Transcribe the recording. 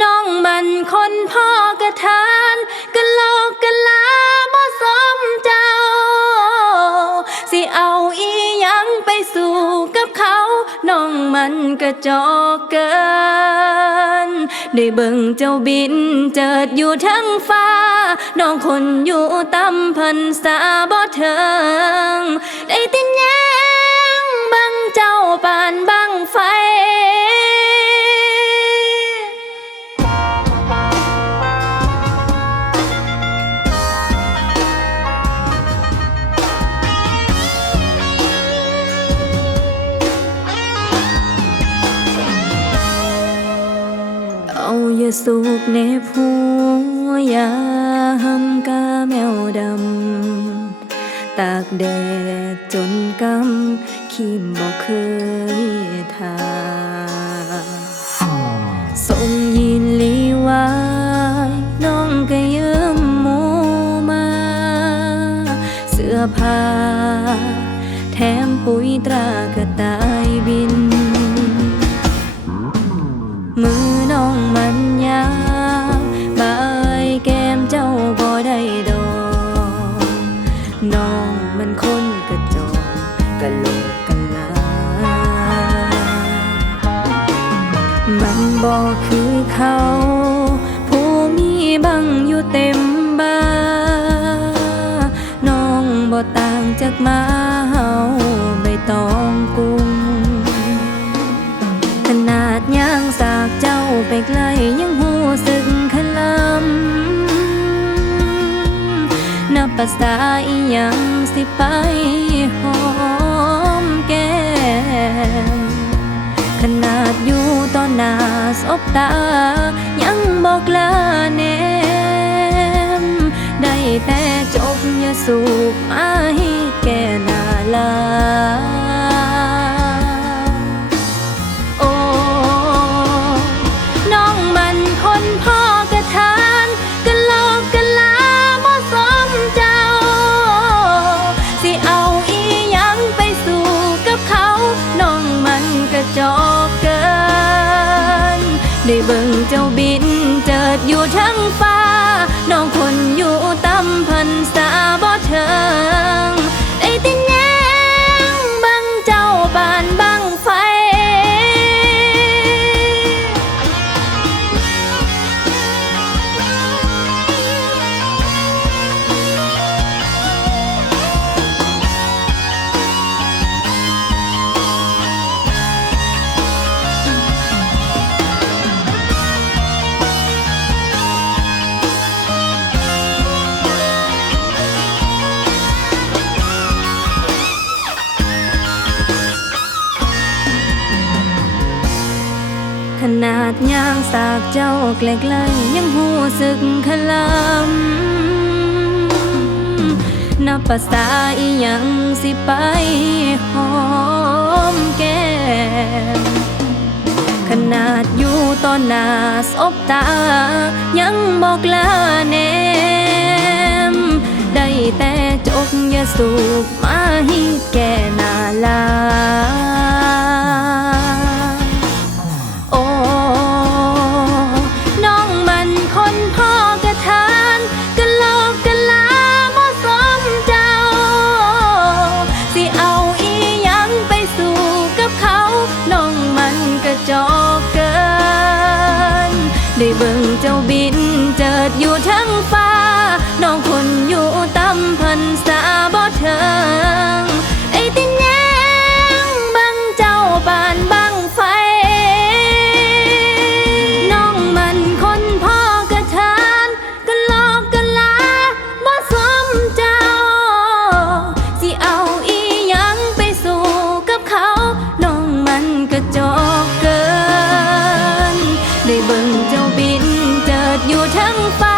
น้องมันคนพ่อกระทานกะโลกกะลาบ่สมเจ้า สิเอาอีหยังไปสู่กับเขา น้องมันกระจอกเกิน ได้เบิ่งเจ้าบินเจิดอยู่ทั้งฟ้า น้องคนอยู่ตำพันษาบ่เทิง สูบเนบหัวยามกาแมวดำ ตากแดดจนกำขีมบอกเคยทาส่งยินลีไว้น้องก็ยืมหมูมา เสื้อผ้า แถมปุ๋ยตราก กะโลกกะลา มันบ่คือเขา ผู้มีบังอยู่เต็มบ้า น้องบ่ต่างจากมาเฮาใบตองกุ้งขนาดย่างสากเจ้าไปไกลยังหูสึกขลำนับภาษาอีหยังสิไปหอ บตา ยังบอกลาแนม ได้แต่จบอย่าสูบมาให้แก่นาลา ได้เบิ่งเจ้าบิน เจิดอยู่ทั้งฟ้า น้องคนอยู่ตำพันษา สากเจ้าใกล้ๆยังหูสึกขลำนับภาษาอีหยังสิไปหอมแก้มขนาดอยู่ต่อหน้าสบตา ยังบอกลาแนม ได้แต่จกยาสูบมาให้แก่นาลา ได้เบิ่งเจ้าบินเจิดอยู่ทั้งฟ้า น้องคนอยู่ตำพันษาบ่เทิงไอ้ตินแยงบังเจ้าบานบังไฟ น้องมันคนพ่อกระทานกะลอกกะลาบ่สมเจ้า สิเอาอีหยังไปสู่กับเขา น้องมันกระจอกเกิน ได้เบิ่ง เ